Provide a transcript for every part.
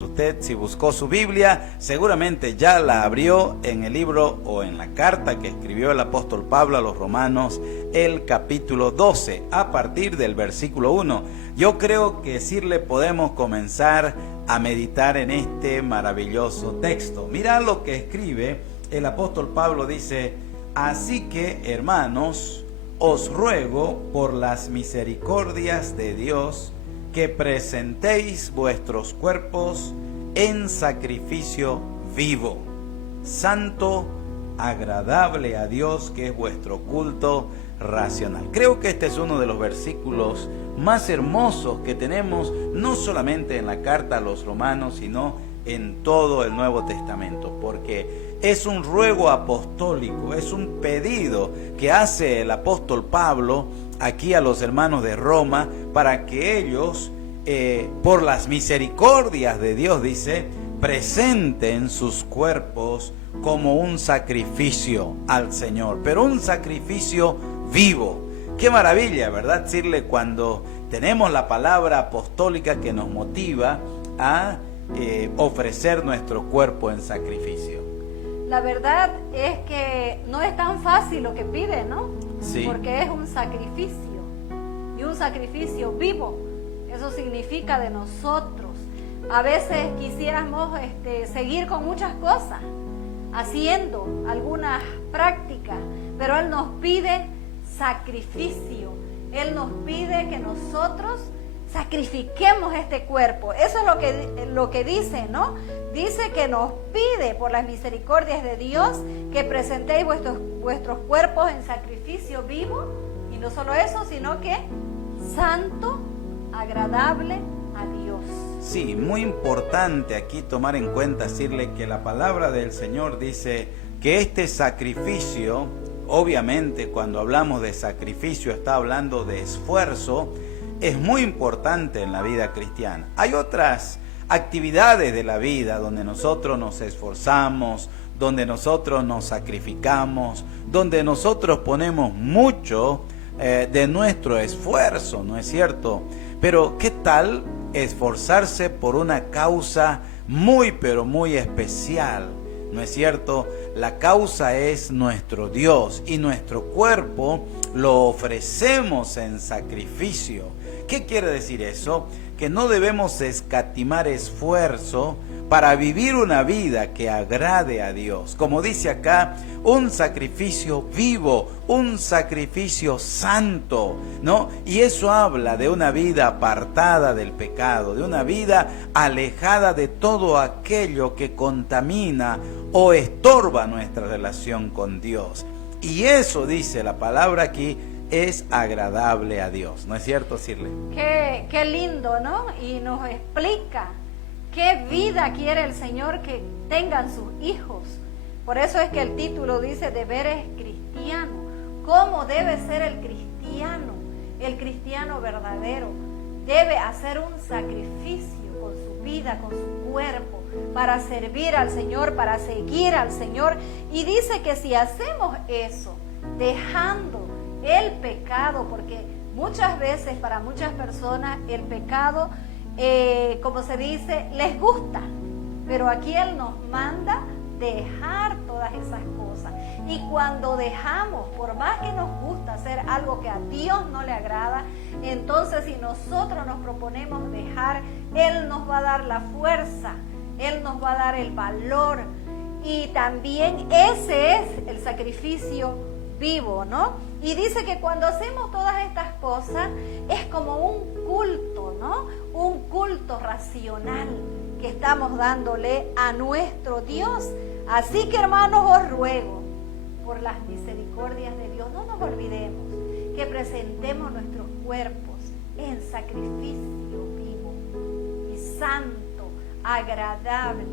Usted, si buscó su Biblia, seguramente ya la abrió en el libro o en la carta que escribió el apóstol Pablo a los Romanos, el capítulo 12, a partir del versículo 1. Yo creo que sí le podemos comenzar a meditar en este maravilloso texto. Mira lo que escribe el apóstol Pablo, dice: así que, hermanos, os ruego por las misericordias de Dios que presentéis vuestros cuerpos en sacrificio vivo, santo, agradable a Dios, que es vuestro culto racional. Creo que este es uno de los versículos más hermosos que tenemos, no solamente en la carta a los romanos, sino en todo el Nuevo Testamento, porque es un ruego apostólico, es un pedido que hace el apóstol Pablo aquí a los hermanos de Roma, para que ellos, por las misericordias de Dios, dice, presenten sus cuerpos como un sacrificio al Señor, pero un sacrificio vivo. Qué maravilla, ¿verdad? Decirle cuando tenemos la palabra apostólica que nos motiva a ofrecer nuestro cuerpo en sacrificio. La verdad es que no es tan fácil lo que pide, ¿no? Sí. Porque es un sacrificio, y un sacrificio vivo. Eso significa de nosotros. A veces quisiéramos seguir con muchas cosas, haciendo algunas prácticas, pero Él nos pide sacrificio. Él nos pide que nosotros sacrifiquemos este cuerpo. Eso es lo que dice, ¿no? Dice que nos pide por las misericordias de Dios que presentéis vuestros cuerpos en sacrificio vivo, y no solo eso, sino que santo, agradable a Dios. Sí, muy importante aquí tomar en cuenta, decirle que la palabra del Señor dice que este sacrificio, obviamente cuando hablamos de sacrificio está hablando de esfuerzo, es muy importante en la vida cristiana. Hay otras actividades de la vida donde nosotros nos esforzamos, donde nosotros nos sacrificamos, donde nosotros ponemos mucho de nuestro esfuerzo, ¿no es cierto? Pero ¿qué tal esforzarse por una causa muy, pero muy especial? ¿No es cierto? La causa es nuestro Dios, y nuestro cuerpo lo ofrecemos en sacrificio. ¿Qué quiere decir eso? Que no debemos escatimar esfuerzo para vivir una vida que agrade a Dios. Como dice acá, un sacrificio vivo, un sacrificio santo, ¿no? Y eso habla de una vida apartada del pecado, de una vida alejada de todo aquello que contamina o estorba nuestra relación con Dios. Y eso, dice la palabra aquí, es agradable a Dios. ¿No es cierto, Sirle? Qué lindo, ¿no? Y nos explica qué vida quiere el Señor que tengan sus hijos. Por eso es que el título dice deberes cristianos. ¿Cómo debe ser el cristiano? El cristiano verdadero debe hacer un sacrificio con su vida, con su cuerpo, para servir al Señor, para seguir al Señor. Y dice que si hacemos eso, dejando el pecado, porque muchas veces para muchas personas el pecado, como se dice, les gusta, pero aquí Él nos manda dejar todas esas cosas. Y cuando dejamos, por más que nos gusta hacer algo que a Dios no le agrada, entonces si nosotros nos proponemos dejar, Él nos va a dar la fuerza, Él nos va a dar el valor, y también ese es el sacrificio vivo, ¿no? Y dice que cuando hacemos todas estas cosas es como un culto, ¿no? Un culto racional que estamos dándole a nuestro Dios. Así que, hermanos, os ruego por las misericordias de Dios, no nos olvidemos que presentemos nuestros cuerpos en sacrificio vivo y santo, agradable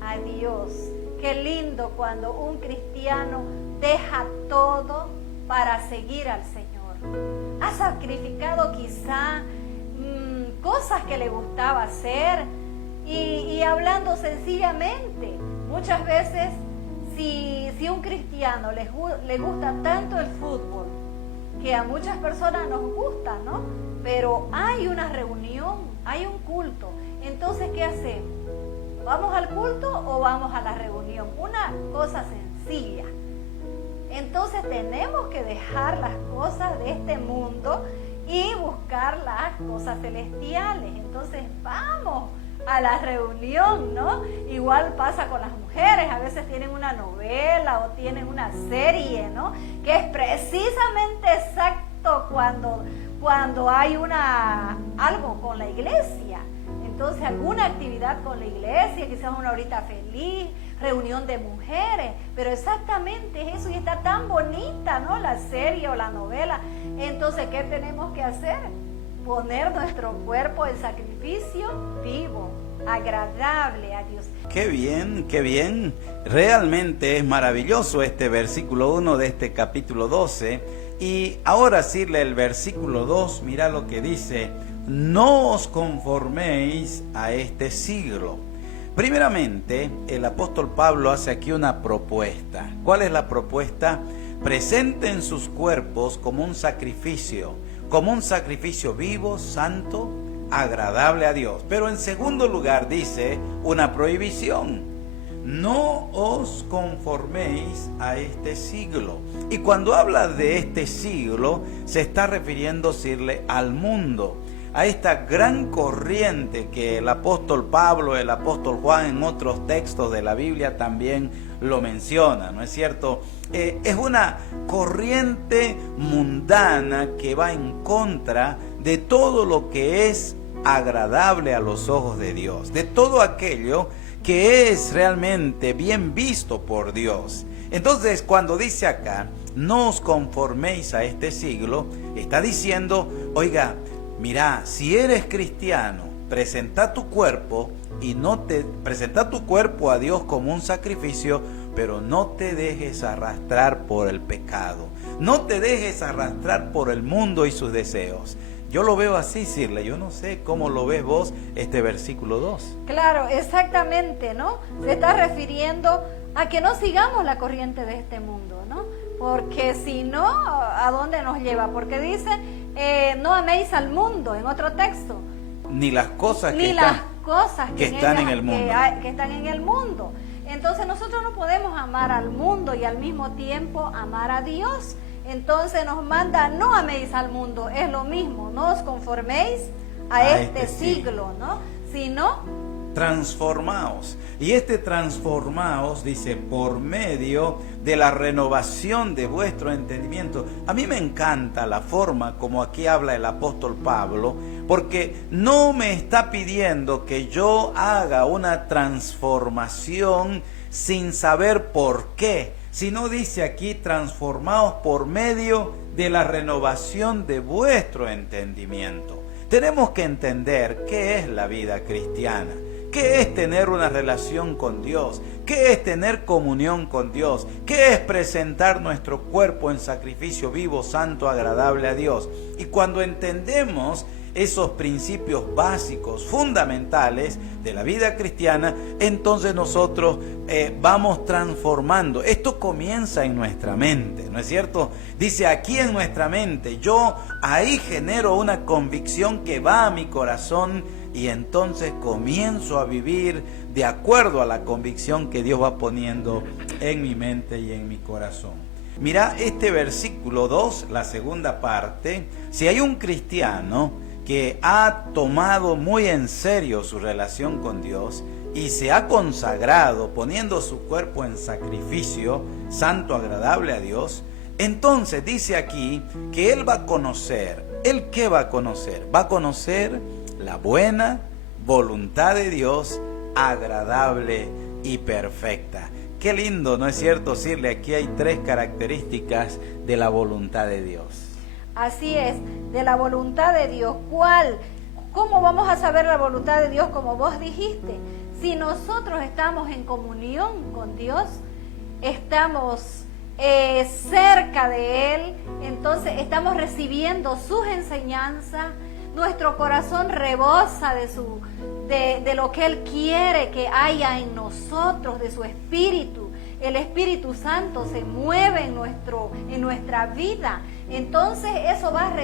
a Dios. Qué lindo cuando un cristiano deja todo para seguir al Señor. Ha sacrificado quizá cosas que le gustaba hacer, y hablando sencillamente, muchas veces si un cristiano le gusta tanto el fútbol, que a muchas personas nos gusta, ¿no? Pero hay una reunión, hay un culto, entonces ¿qué hacemos? ¿vamos al culto o vamos a la reunión? Una cosa sencilla. Entonces tenemos que dejar las cosas de este mundo y buscar las cosas celestiales. Entonces vamos a la reunión, ¿no? Igual pasa con las mujeres, a veces tienen una novela o tienen una serie, ¿no? Que es precisamente exacto cuando hay algo con la iglesia. Entonces alguna actividad con la iglesia, quizás una horita feliz, reunión de mujeres, pero exactamente es eso y está tan bonita, ¿no? La serie o la novela. Entonces, ¿qué tenemos que hacer? Poner nuestro cuerpo en sacrificio vivo, agradable a Dios. Qué bien, qué bien. Realmente es maravilloso este versículo 1 de este capítulo 12. Y ahora sí, el versículo 2, mira lo que dice: no os conforméis a este siglo. Primeramente, el apóstol Pablo hace aquí una propuesta. ¿Cuál es la propuesta? Presenten sus cuerpos como un sacrificio vivo, santo, agradable a Dios. Pero en segundo lugar dice una prohibición: no os conforméis a este siglo. Y cuando habla de este siglo, se está refiriéndose al mundo, a esta gran corriente que el apóstol Pablo, el apóstol Juan en otros textos de la Biblia también lo menciona, ¿no es cierto? Es una corriente mundana que va en contra de todo lo que es agradable a los ojos de Dios, de todo aquello que es realmente bien visto por Dios. Entonces, cuando dice acá, no os conforméis a este siglo, está diciendo, oiga, mira, si eres cristiano, presenta tu cuerpo presenta tu cuerpo a Dios como un sacrificio, pero no te dejes arrastrar por el pecado. No te dejes arrastrar por el mundo y sus deseos. Yo lo veo así, Sirle. Yo no sé cómo lo ves vos, este versículo 2. Claro, exactamente, ¿no? Se está refiriendo a que no sigamos la corriente de este mundo, ¿no? Porque si no, ¿a dónde nos lleva? Porque dice, no améis al mundo, en otro texto. Ni las cosas que están en el mundo. Que están en el mundo. Entonces nosotros no podemos amar al mundo y al mismo tiempo amar a Dios. Entonces nos manda, no améis al mundo, es lo mismo, no os conforméis a este siglo, ¿no? Sino transformaos. Y este transformaos dice por medio de la renovación de vuestro entendimiento. A mí me encanta la forma como aquí habla el apóstol Pablo, porque no me está pidiendo que yo haga una transformación sin saber por qué, sino dice aquí transformaos por medio de la renovación de vuestro entendimiento. Tenemos que entender qué es la vida cristiana. ¿Qué es tener una relación con Dios? ¿Qué es tener comunión con Dios? ¿Qué es presentar nuestro cuerpo en sacrificio vivo, santo, agradable a Dios? Y cuando entendemos esos principios básicos, fundamentales de la vida cristiana, entonces nosotros vamos transformando. Esto comienza en nuestra mente, ¿no es cierto? Dice aquí en nuestra mente, yo ahí genero una convicción que va a mi corazón y entonces comienzo a vivir de acuerdo a la convicción que Dios va poniendo en mi mente y en mi corazón. Mira este versículo 2, la segunda parte. Si hay un cristiano que ha tomado muy en serio su relación con Dios y se ha consagrado poniendo su cuerpo en sacrificio santo, agradable a Dios, entonces dice aquí que él va a conocer. ¿Él qué va a conocer? Va a conocer la buena voluntad de Dios, agradable y perfecta. Qué lindo, ¿no es cierto, Sirle? Aquí hay 3 características de la voluntad de Dios. Así es, de la voluntad de Dios. ¿Cuál? ¿Cómo vamos a saber la voluntad de Dios? Como vos dijiste, si nosotros estamos en comunión con Dios, estamos cerca de Él, entonces estamos recibiendo sus enseñanzas, nuestro corazón rebosa de lo que Él quiere que haya en nosotros, de su Espíritu. El Espíritu Santo se mueve en nuestra vida. Entonces eso va a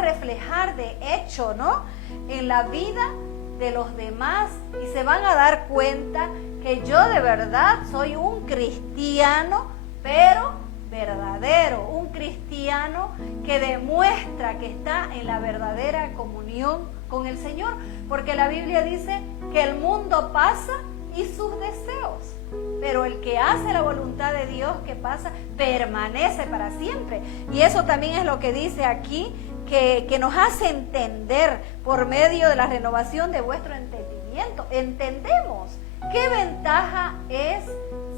reflejar de hecho, ¿no? En la vida de los demás y se van a dar cuenta que yo de verdad soy un cristiano, pero verdadero, un cristiano que demuestra que está en la verdadera comunión con el Señor, porque la Biblia dice que el mundo pasa y sus deseos, pero el que hace la voluntad de Dios, que pasa, permanece para siempre. Y eso también es lo que dice aquí, que nos hace entender por medio de la renovación de vuestro entendimiento. Entendemos qué ventaja es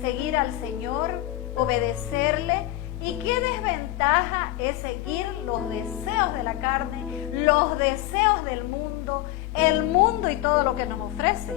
seguir al Señor, obedecerle, y qué desventaja es seguir los deseos de la carne, los deseos del mundo, el mundo y todo lo que nos ofrece.